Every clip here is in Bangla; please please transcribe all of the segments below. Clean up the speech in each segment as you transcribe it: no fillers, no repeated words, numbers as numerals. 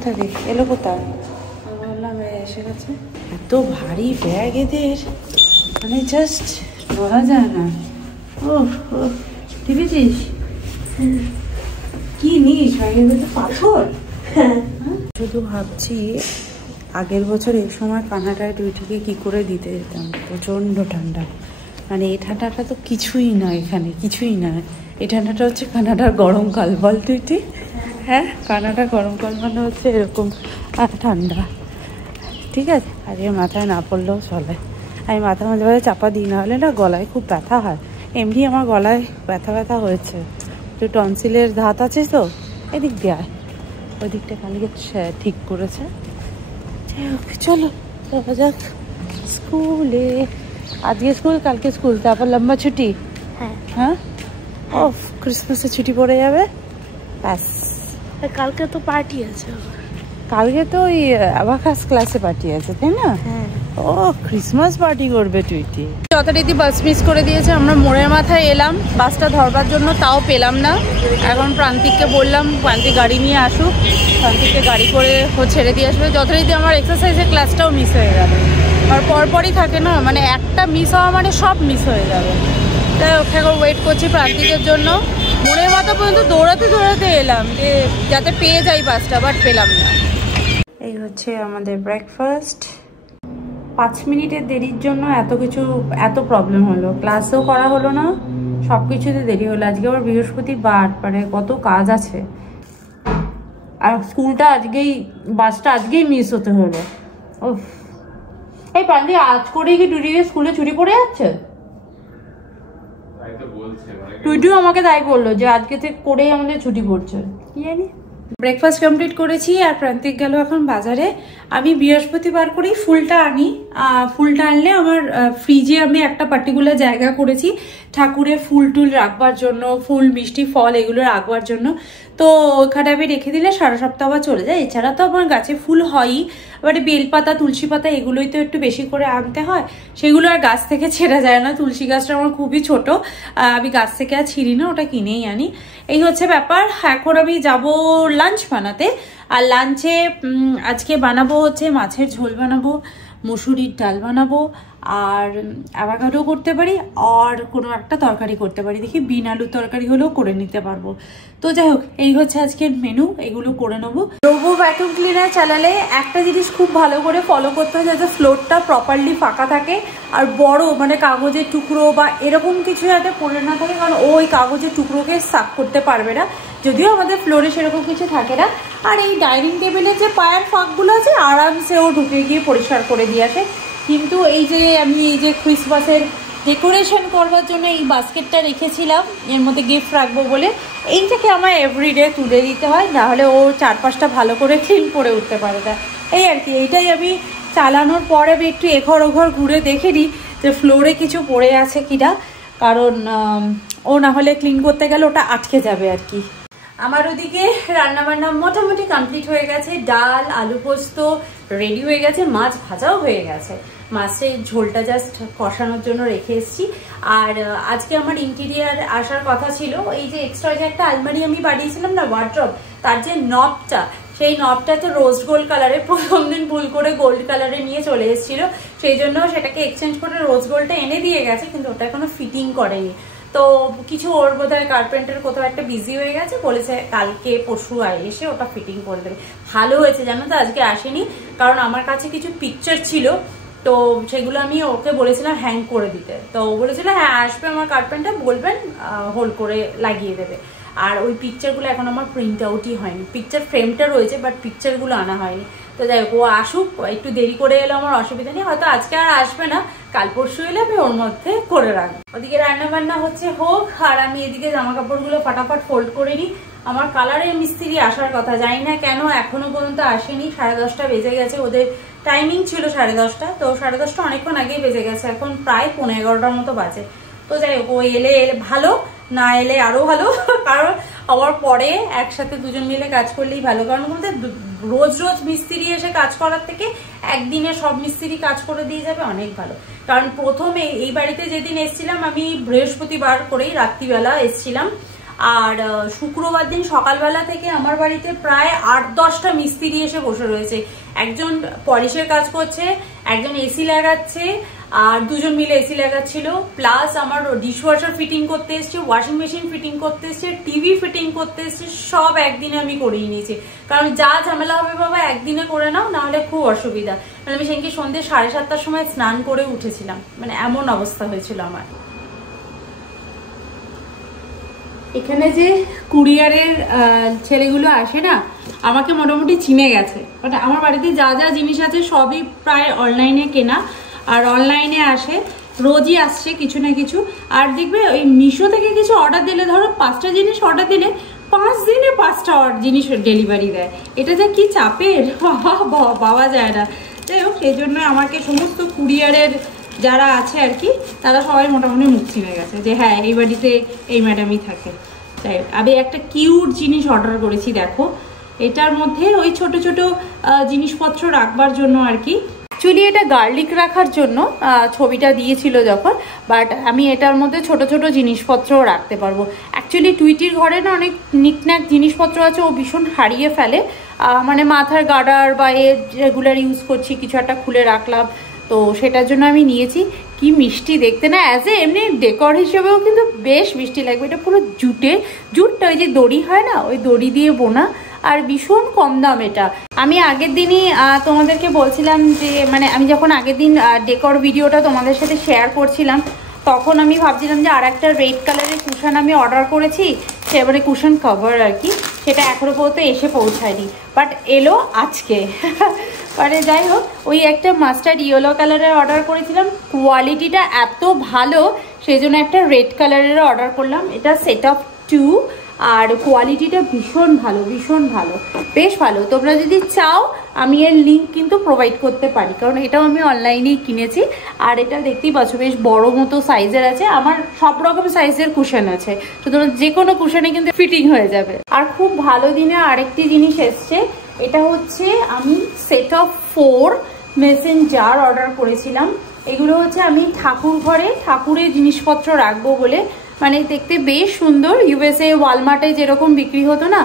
কোথা থেকে এলো, কোথায়? বললাম এসে গেছে। এত ভারী ব্যাগ এদের, মানে জাস্ট ধরা যায় না। ও টিপেছিস? কি নিস ব্যাগের ভেতর? পাথর? শুধু ভাবছি আগের বছর এই সময় কানাডায় টুইটিকে কি করে দিতে যেতাম। প্রচণ্ড ঠান্ডা, মানে এই ঠান্ডাটা তো কিছুই নয় এখানে, কিছুই নয়। এই ঠান্ডাটা হচ্ছে কানাডার গরমকাল, বল টুইটি? হ্যাঁ, কানাডার গরমকাল মানে হচ্ছে এরকম ঠান্ডা, ঠিক আছে? আর এর মাথায় না পড়লেও চলে। আমি মাথা মাঝে মাঝে চাপা দিই, না হলে না গলায় খুব ব্যথা হয়। এমনি আমার গলায় ব্যথা হয়েছে, একটু টনসিলের ধাত আছে তো, এদিক দিয়ে আয়, ওই দিকটা কালকে ঠিক করেছে। চলো যাওয়া যাক স্কুলে। আজকে স্কুল, কালকে স্কুল, তারপর লম্বা ছুটি। হ্যাঁ, অফ ক্রিসমাসের ছুটি পড়ে যাবে, ব্যাস। কালকে তো পার্টি আছে, কালকে তো ওই অ্যাবাকাস ক্লাসে পার্টি আছে, তাই না? ও ক্রিসমাস পার্টি করবে টুইটি। যথারীতি বাস মিস করে দিয়েছে। আমরা মোড়ের মাথায় এলাম বাসটা ধরবার জন্য, তাও পেলাম না। এখন প্রান্তিককে বললাম প্রান্তিক গাড়ি নিয়ে আসুক, প্রান্তিককে গাড়ি করে ও ছেড়ে দিয়ে আসবে। যথারীতি আমার এক্সারসাইজের ক্লাসটাও মিস হয়ে গেল। আর পরপরই থাকে না, মানে একটা মিস হওয়া মানে সব মিস হয়ে যাবে। তাই ওখানে ওয়েট করছি প্রান্তিকের জন্য। মোড়ের মাথা পর্যন্ত দৌড়াতে এলাম যে যাতে পেয়ে যাই বাসটা, বাট পেলাম না। এই হচ্ছে আমাদের ব্রেকফাস্ট। 5 মিনিটের দেরির জন্য এত প্রবলেম হলো। ক্লাসও করা হলো না, সব কিছুতে দেরি হলো। আজকে আবার বৃহস্পতিবার, মানে কত কাজ আছে। আর স্কুলটা বাসটা আজকেই মিস হতে হলো। এই প্রান্তি, আজ করেই কি টুইটিকে স্কুলে ছুটি পড়ে যাচ্ছে? টুইটিও আমাকে তাই বললো যে আজকে থেকে করেই আমাদের ছুটি পড়ছে, কি জানি। ব্রেকফাস্ট কমপ্লিট করেছি আর প্রান্তিক গেল এখন বাজারে। আমি বৃহস্পতিবার করেই ফুলটা আনি। ফুলটা আনলে আমার ফ্রিজে আমি একটা পার্টিকুলার জায়গা করেছি ঠাকুরের ফুল টুল রাখবার জন্য, ফুল মিষ্টি ফল এগুলো রাখবার জন্য। তো ওখানে আমি রেখে দিলে সারা সপ্তাহ আবার চলে যায়। এছাড়া তো আমার গাছে ফুল হয়ই, এবারে বেলপাতা তুলসী পাতা এগুলোই তো একটু বেশি করে আনতে হয়, সেগুলো আর গাছ থেকে ছেঁড়া যায় না। তুলসী গাছটা আমার খুবই ছোট, আমি গাছ থেকে আর ছিঁড়ি না, ওটা কিনেই আনি। এই হচ্ছে ব্যাপার। এখন আমি যাব লাঞ্চ বানাতে। আর লাঞ্চে আজকে বানাবো হচ্ছে মাছের ঝোল বানাবো, মুসুরির ডাল বানাবো, আর অ্যাভোকাডো করতে পারি, আর কোনো একটা তরকারি করতে পারি। দেখি বিন আলুর তরকারি হলেও করে নিতে পারবো। তো যাই হোক, এই হচ্ছে আজকের মেনু, এগুলো করে নেবো। রোবো ভ্যাকুয়াম ক্লিনার চালালে একটা জিনিস খুব ভালো করে ফলো করতে হয়, যাতে ফ্লোরটা প্রপারলি ফাঁকা থাকে আর বড় মানে কাগজের টুকরো বা এরকম কিছু যাতে পড়ে না থাকে, কারণ ওই কাগজের টুকরোকে সাফ করতে পারবে না। যদিও আমাদের ফ্লোরে সেরকম কিছু থাকে না। আর এই ডাইনিং টেবিলের যে পায়ের ফাঁকগুলো আছে আরামসে ও ঢুকে গিয়ে পরিষ্কার করে দিয়ে আসে। কিন্তু এই যে আমি এই যে ক্রিসমাসের ডেকোরেশন করবার জন্য এই বাস্কেটটা রেখেছিলাম, এর মধ্যে গিফট রাখবো বলে, এইটাকে আমার এভরিডে তুলে দিতে হয়, নাহলে ও চারপাশটা ভালো করে ক্লিন করে উঠতে পারে না। এই আর কি, এইটাই আমি চালানোর পরে আমি একটু এঘর ওঘর ঘুরে দেখে নিই যে ফ্লোরে কিছু পড়ে আছে কিনা, কারণ ও না হলে ক্লিন করতে গেলে ওটা আটকে যাবে আর কি। আমার ওদিকে রান্নাবান্না মোটামুটি কমপ্লিট হয়ে গেছে। ডাল আলু পোস্ত রেডি হয়ে গেছে, মাছ ভাজাও হয়ে গেছে। মাছের ঝোলটা জাস্ট কষানোর জন্য রেখে এসেছি। আর আজকে আমার ইন্টেরিয়ার আসার কথা ছিল, এই যে এক্সট্রা যে একটা আলমারি আমি বানিয়েছিলাম না ওয়ার্ড্রব, তার যে নবটা, সেই নবটা তো রোজ গোল্ড কালারে, প্রথম দিন ভুল করে গোল্ড কালারে নিয়ে চলে এসেছিল, সেই জন্য সেটাকে এক্সচেঞ্জ করে রোজ গোল্ডটা এনে দিয়ে গেছে, কিন্তু ওটা এখনো ফিটিং করেনি। তো কিছু ওর বোধহয় কার্পেন্টার কোথাও একটা বিজি হয়ে গেছে, বলেছে কালকে পরশু এসে ওটা ফিটিং করে দেবে। ভালো হয়েছে জানো তো আজকে আসেনি, কারণ আমার কাছে কিছু পিকচার ছিল, তো সেগুলো আমি ওকে বলেছিলাম হ্যাং করে দিতে। তো ও বলেছিল হ্যাঁ আসবে আমার কার্পেন্টার, বলবেন হোল্ড করে লাগিয়ে দেবে। আর ওই পিকচারগুলো এখন আমার প্রিন্ট আউটই হয়নি। পিকচার ফ্রেমটা রয়েছে, বাট পিকচারগুলো আনা হয়নি। তো যাই হোক, ও আসুক, একটু দেরি করে এলে আমার অসুবিধা নেই, হয়তো আজকে আর আসবে না, কাল পরশু এলে আমি ওর মধ্যে করে রাখবো। ওদিকে রান্না বান্না হচ্ছে হোক, আর আমি এদিকে জামা কাপড়গুলো ফাটাফাট ফোল্ড করে নিই। আমার কালারের মিস্ত্রি আসার কথা, জানি না কেন এখনো পর্যন্ত আসেনি। 10:30 বেজে গেছে, ওদের টাইমিং ছিল 10:30, তো 10:30 অনেকক্ষণ আগেই বেজে গেছে, এখন প্রায় 11:15 মতো বাজে। তো যাই হোক, ও এলে ভালো, না এলে আরো ভালো, কারণ হওয়ার পরে একসাথে দুজন মিলে কাজ করলেই ভালো। কারণ বলতে রোজ রোজ মিস্ত্রি এসে কাজ করার থেকে একদিনে সব মিস্ত্রি কাজ করে দিয়ে যাবে, অনেক ভালো। কারণ প্রথমে এই বাড়িতে যেদিন এসেছিলাম আমি বৃহস্পতিবার করেই রাত্রিবেলা এসেছিলাম, আর শুক্রবার দিন সকালবেলা থেকে আমার বাড়িতে প্রায় 8-10টা মিস্ত্রি এসে বসে রয়েছে। একজন পলিশের কাজ করছে, একজন এসি লাগাচ্ছে, আর দুজন মিলে এসি লাগাচ্ছিল, প্লাস আমার ডিশওয়াশার ফিটিং করতে এসছে, ওয়াশিং মেশিন ফিটিং করতে এসছে, টিভি ফিটিং করতে এসছে। সব একদিনে আমি করিয়ে নিয়েছি, কারণ যা ঝামেলা হবে বাবা একদিনে করে নাও, না হলে খুব অসুবিধা। মানে আমি সেদিনকে সন্ধ্যে 7:30টার সময় স্নান করে উঠেছিলাম, মানে এমন অবস্থা হয়েছিল আমার। এখানে যে কুরিয়ারের ছেলেগুলো আসে না, আমাকে মোটামুটি চিনে গেছে। মানে আমার বাড়িতে যা যা জিনিস আছে সবই প্রায় অনলাইনে কেনা, আর অনলাইনে আসে, রোজই আসছে কিছু না কিছু। আর দেখবে ওই মিশো থেকে কিছু অর্ডার দিলে, ধরো 5টা জিনিস অর্ডার দিলে 5 দিনে 5টা জিনিস ডেলিভারি দেয়। এটা যে কি চাপের পাওয়া যায় না। যাই হোক, সেই জন্য আমাকে সমস্ত কুরিয়ারের যারা আছে আর কি, তারা সবাই মোটামুটি মুখ চিনে গেছে যে হ্যাঁ এই বাড়িতে এই ম্যাডামই থাকে। তাই আমি একটা কিউট জিনিস অর্ডার করেছি, দেখো এটার মধ্যে ওই ছোট ছোট জিনিসপত্র রাখবার জন্য আর কি। অ্যাকচুয়ালি এটা গার্লিক রাখার জন্য ছবিটা দিয়েছিল যখন, বাট আমি এটার মধ্যে ছোট ছোট জিনিসপত্রও রাখতে পারবো। অ্যাকচুয়ালি টুইটির ঘরে না অনেক নিকন্যাক জিনিসপত্র আছে, ও ভীষণ হারিয়ে ফেলে। মানে মাথার গার্ডার বা রেগুলার ইউজ করছি, কিছু একটা খুলে রাখলাম, তো সেটার জন্য আমি নিয়েছি। কি মিষ্টি দেখতে না, অ্যাজ এ এমনি ডেকর হিসেবেও কিন্তু বেশ মিষ্টি লাগবে। এটা পুরো জুটটা ওই যে দড়ি হয় না, ওই দড়ি দিয়ে বোনা, আর ভীষণ কম দাম এটা। আমি আগের দিনই তোমাদেরকে বলছিলাম যে, মানে আমি যখন আগের দিন ডেকর ভিডিওটা তোমাদের সাথে শেয়ার করছিলাম, তখন আমি ভাবছিলাম যে আর একটা রেড কালারের কুশন আমি অর্ডার করেছি, সে মানে কুশন কভার আর কি, সেটা এখনো পর্যন্ত এসে পৌঁছায়নি, বাট এলো আজকে। মানে যাই হোক, ওই একটা মাস্টার্ড ইয়েলো কালারের অর্ডার করেছিলাম, কোয়ালিটিটা এত ভালো সেই জন্য একটা রেড কালারের অর্ডার করলাম। এটা সেট অফ 2, আর কোয়ালিটিটা ভীষণ ভালো, ভীষণ ভালো, বেশ ভালো। তোমরা যদি চাও আমি এর লিঙ্ক কিন্তু প্রোভাইড করতে পারি, কারণ এটাও আমি অনলাইনেই কিনেছি। আর এটা দেখতেই পাচ্ছ বেশ বড় মতো সাইজের আছে। আমার সব রকম সাইজের কুশন আছে, সুতরাং যে কোনো কুশনে কিন্তু ফিটিং হয়ে যাবে। আর খুব ভালো দিনে আরেকটি জিনিস এসছে, এটা হচ্ছে আমি সেট অফ 4 মেসেন জার অর্ডার করেছিলাম। এগুলো হচ্ছে আমি ঠাকুর ঘরে ঠাকুরের জিনিসপত্র রাখবো বলে, মানে দেখতে বেশ সুন্দর। ইউএসএ ওয়ালমার্টে যেরকম বিক্রি হতো না,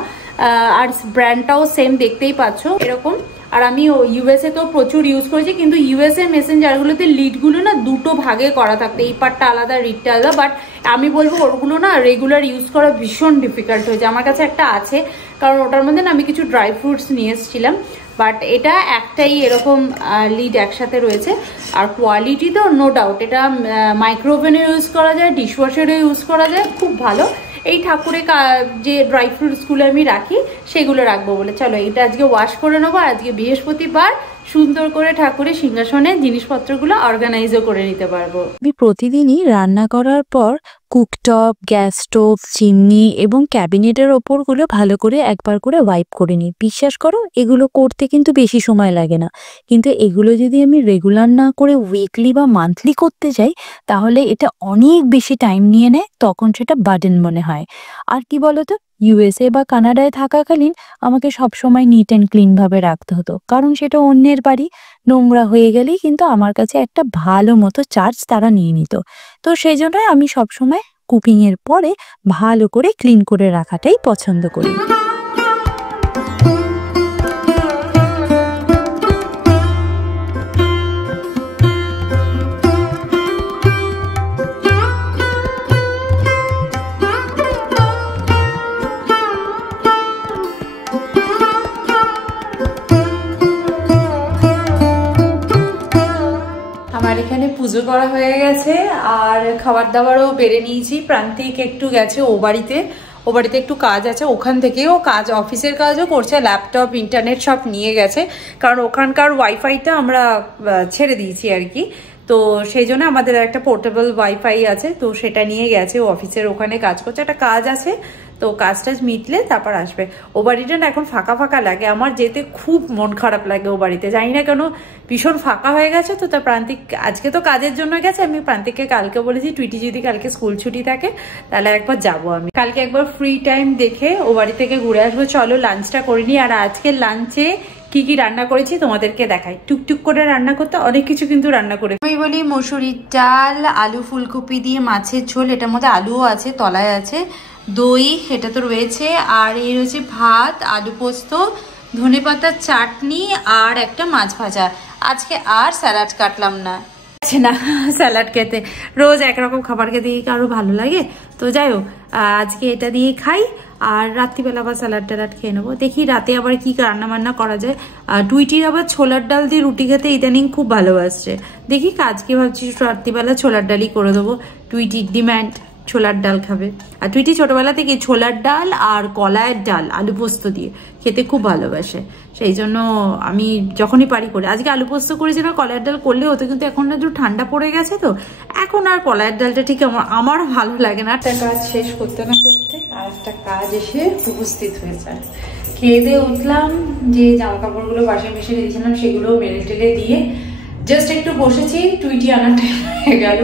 আর ব্র্যান্ডটাও সেম দেখতেই পাচ্ছ এরকম। আর আমি ইউএসএ তো প্রচুর ইউজ করেছি, কিন্তু ইউএসএ মেসেঞ্জারগুলোতে লিডগুলো না দুটো ভাগে করা থাকতো, এই পার্টটা আলাদা রিডটা আলাদা। বাট আমি বলবো ওগুলো না রেগুলার ইউজ করা ভীষণ ডিফিকাল্ট হয়েছে। আমার কাছে একটা আছে, কারণ ওটার মধ্যে না আমি কিছু ড্রাই ফ্রুটস নিয়ে এসেছিলাম, বাট এটা একটাই এরকম লিড একসাথে রয়েছে। আর কোয়ালিটি তো নো ডাউট, এটা মাইক্রোওভেনে ইউজ করা যায়, ডিশওয়াশারে ইউজ করা যায়, খুব ভালো। এই ঠাকুরে যে ড্রাই ফ্রুটসগুলো আমি রাখি সেগুলো রাখবো বলে, চলো এটা আজকে ওয়াশ করে নেবো। আজকে বৃহস্পতিবার, সুন্দর করে ঠাকুরের সিংহাসনে জিনিসপত্রগুলো অর্গানাইজও করে নিতে পারবো। আমি প্রতিদিনই রান্না করার পর কুকটপ, গ্যাস স্টোভ, চিমনি এবং ক্যাবিনেটের ওপরগুলো ভালো করে একবার করে ওয়াইপ করে নিই। বিশ্বাস করো এগুলো করতে কিন্তু বেশি সময় লাগে না, কিন্তু এগুলো যদি আমি রেগুলার না করে উইকলি বা মান্থলি করতে যাই তাহলে এটা অনেক বেশি টাইম নিয়ে নেয়, তখন সেটা বার্ডেন মনে হয়। আর কি বলতো, ইউএসএ বা কানাডায় থাকাকালীন আমাকে সবসময় নিট অ্যান্ড ক্লিন ভাবে রাখতে হতো, কারণ সেটা অন্যের বাড়ি, নোংরা হয়ে গেলেই কিন্তু আমার কাছে একটা ভালো মতো চার্জ তারা নিয়ে নিত। তো সেই জন্য আমি সবসময় কুকিং এর পরে ভালো করে ক্লিন করে রাখাটাই পছন্দ করি। এখানে পুজো করা হয়ে গেছে, আর খাবার দাবারও বেড়ে নিয়েছি। প্রান্তিক একটু গেছে ও বাড়িতে একটু কাজ আছে, ওখান থেকেও কাজ, অফিসের কাজও করছে, ল্যাপটপ ইন্টারনেট সব নিয়ে গেছে, কারণ ওখানকার ওয়াইফাইটা আমরা ছেড়ে দিয়েছি আর কি। তো সেই জন্য আমাদের একটা পোর্টেবল ওয়াইফাই আছে, তো সেটা নিয়ে গেছে, ও অফিসের ওখানে কাজ করছে, একটা কাজ আছে, তো কাজটা মিটলে তারপর আসবে। ও বাড়িটা না এখন ফাঁকা ফাঁকা লাগে, আমার যেতে খুব মন খারাপ লাগে ও বাড়িতে, জানি না কেন ভীষণ ফাঁকা হয়ে গেছে। তো তার প্রান্তিক আজকে তো কাজের জন্য গেছে, আমি প্রান্তিককে কালকে বলেছি টুইটি যদি কালকে স্কুল ছুটি থাকে তাহলে একবার যাবো, আমি কালকে একবার ফ্রি টাইম দেখে ও বাড়ি থেকে ঘুরে আসবো। চলো লাঞ্চটা করে নিই। আর আজকে লাঞ্চে কি কি রান্না করেছি তোমাদেরকে দেখাই। টুকটুক করে রান্না করতে অনেক কিছু কিন্তু রান্না করে আমি বলি। মসুরির ডাল, আলু ফুলকপি দিয়ে মাছের ঝোল, এটার মধ্যে আলুও আছে, তলায় আছে, দই এটা তো রয়েছে, আর এই রয়েছে ভাত, আলু পোস্ত, ধনেপাতার চাটনি আর একটা মাছ ভাজা। আজকে আর স্যালাড কাটলাম না, না স্যালাড খেতে রোজ একরকম খাবার খেতে আরো ভালো লাগে। তো যাই হোক আজকে এটা দিয়ে খাই, আর রাত্রিবেলা আবার স্যালাড ট্যালাড খেয়ে নেবো। দেখি রাতে আবার কি রান্না বান্না করা যায়। টুইটির আবার ছোলার ডাল দিয়ে রুটি খেতে ইদানিং খুব ভালোবাসছে। দেখি আজকে ভাবছি রাত্রিবেলা ছোলার ডালই করে দেবো। টুইটির ডিম্যান্ড ছোলার ডাল খাবে, আর টুইটি ছোটবেলা থেকে ছোলার ডাল আর কলাইয়ের ডাল আলু পোস্ত দিয়ে খেতে খুব ভালোবাসে। সেই জন্য আমি যখনই পারি করি। আজকে আলু পোস্ত করেছি না, কলাইয়ের ডাল করলে হতো, কিন্তু এখন একটু ঠান্ডা পড়ে গেছে তো এখন আর কলাইয়ের ডালটা ঠিক আমার ভালো লাগে না। একটা কাজ শেষ করতে না করতে আর একটা কাজ এসে উপস্থিত হয়েছে। খেয়ে দিয়ে উঠলাম, যে জামা কাপড়গুলো ওয়াশিং মেশিনে দিয়েছিলাম সেগুলো মেলে টেলে দিয়ে জাস্ট একটু বসেছি। টুইটি আনার টাইম হয়ে গেল,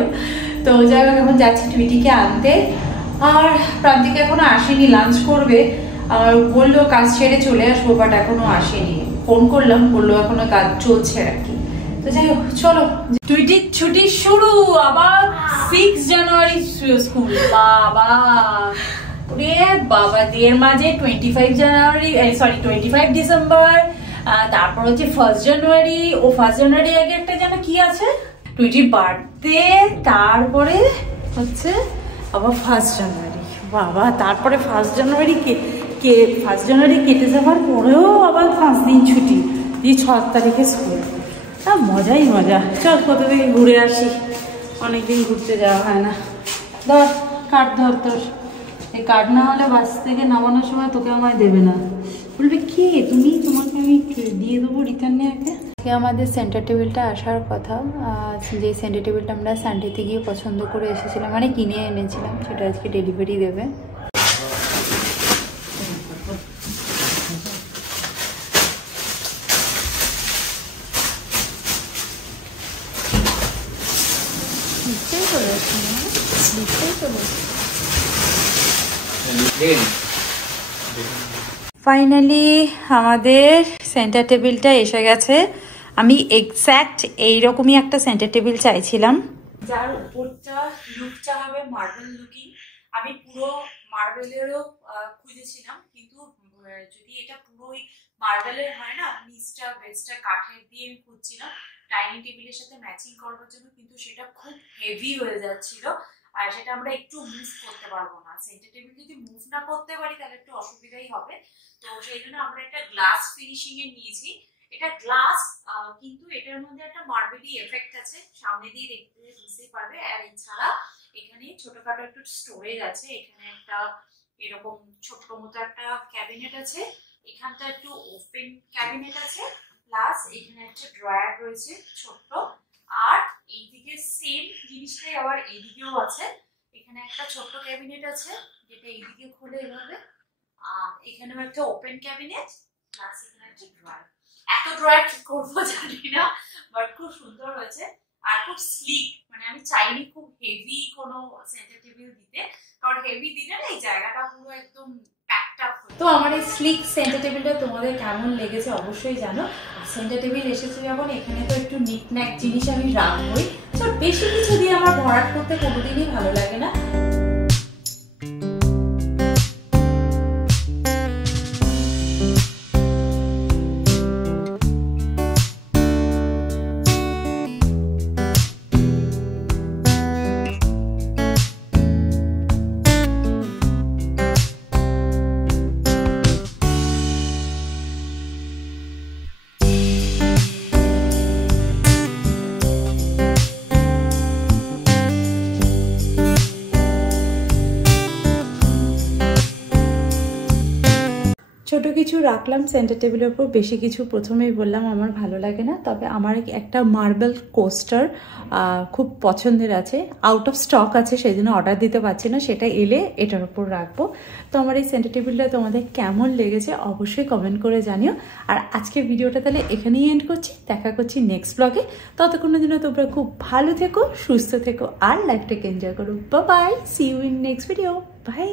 তো যাই হোক এখন যাচ্ছি টুইটিকে আনতে। আর প্রান্তিক এখনো আসেনি, লাঞ্চ করবে, আর বললো কাজ ছেড়ে চলে আসবো, বাট এখনো আসেনি। ফোন করলাম, বললো এখনো কাজ চলছে আর কি। তো যাই হোক চলো, টুইটির ছুটি শুরু আবার 6 জানুয়ারি স্কুল। বাবা রে বাবা, এর মাঝে 25 ডিসেম্বর, তারপর হচ্ছে 1 জানুয়ারি। ও 1 জানুয়ারি আগে একটা যেন কি আছে, টুইটির বার্থডে, তারপরে হচ্ছে আবার 1 জানুয়ারি। বাবা তারপরে 1 জানুয়ারি 1 জানুয়ারি কেটে যাবার পরেও আবার 5 দিন ছুটি, দিয়ে 6 তারিখে স্কুল। মজাই মজা। চল কোথা থেকে ঘুরে আসি, অনেকদিন ঘুরতে যাওয়া হয় না। ধর কার্ড, ধর তোর এই কার্ড না হলে বাস থেকে নামানোর সময় তোকে আমায় দেবে না, বলবে কে তুমি, তোমাকে আমি দিয়ে দেবো রিটার্নে আগে। আমাদের সেন্টার টেবিলটা আসার কথা, যে সেন্টার টেবিলটা আমরা সানডেতে গিয়ে পছন্দ করে এসেছিলাম, মানে কিনে এনেছিলাম, সেটা আজকে ডেলিভারি দেবে। ফাইনালি আমাদের সেন্টার টেবিলটা এসে গেছে। আমি এক্স্যাক্ট এইরকমই একটা সেন্টার টেবিল চাইছিলাম, যার উপরটা লুকটা হবে মার্বেল লুকিং। আমি পুরো মার্বেলেরও খুঁজেছিলাম, কিন্তু যদি এটা পুরোই মার্বেলের হয় না, নিচটা বেসটা কাঠের দিয়ে আমি খুঁজছিলাম ডাইনিং টেবিলের সাথে ম্যাচিং করবার জন্য, কিন্তু সেটা খুব হেভি হয়ে যাচ্ছিল, আর সেটা আমরা একটু মুভ করতে পারবো না। সেন্টার টেবিল যদি মুভ না করতে পারি তাহলে একটু অসুবিধাই হবে। তো সেই জন্য আমরা একটা গ্লাস ফিনিশিং এ নিয়েছি। এটা গ্লাস, কিন্তু এটার মধ্যে একটা মার্বেলি এফেক্ট আছে, সামনে দিয়ে দেখতে বুঝতেই পারবে। আর এছাড়া এখানে ছোটখাটো একটু স্টোরেজ আছে, এখানে একটা এরকম ছোট্ট মতো একটা ক্যাবিনেট আছে, এখানটা একটু ওপেন ক্যাবিনেট আছে, প্লাস এখানে একটা ড্রয়ার রয়েছে ছোট্ট, আর এইদিকে সেম জিনিসটাই আবার এইদিকেও আছে। এখানে একটা ছোট্ট ক্যাবিনেট আছে যেটা এইদিকে খুলে এভাবে, আর এখানেও একটা ওপেন ক্যাবিনেট, প্লাস এখানে একটা ড্রয়ার। এত ড্রয়ার কি করবো জানি না, বাট খুব সুন্দর হয়েছে আর খুব স্লিক। মানে আমি চাইনি খুব হেভি কোনো সেন্টার টেবিল দিতে, কারণ হেভি দিলে না এই জায়গাটা পুরো একদম প্যাকড আপ। তো আমার এই স্লিক সেন্টার টেবিলটা তোমাদের কেমন লেগেছে অবশ্যই জানো। আর সেন্টার টেবিল এসেছে যখন, এখানে তো একটু নিকন্যাক জিনিস আমি রাখবই, তো বেশি কিছু দিয়ে আমার ভরাট করতে কোনোদিনই ভালো লাগে না। ছোট কিছু রাখলাম সেন্টার টেবিলের উপর, বেশি কিছু প্রথমেই বললাম আমার ভালো লাগে না। তবে আমার একটা মার্বেল কোস্টার খুব পছন্দের আছে, আউট অফ স্টক আছে, সেই জন্য অর্ডার দিতে পারছি না, সেটা এলে এটার উপর রাখবো। তো আমার এই সেন্টার টেবিলটা তোমাদের কেমন লেগেছে অবশ্যই কমেন্ট করে জানিও। আর আজকের ভিডিওটা তাহলে এখানেই এন্ড করছি, দেখা করছি নেক্সট ব্লগে। ততক্ষণের জন্য তোমরা খুব ভালো থেকো, সুস্থ থেকো, আর লাইফটাকে এনজয় করো। Bye bye, see you in next video, by.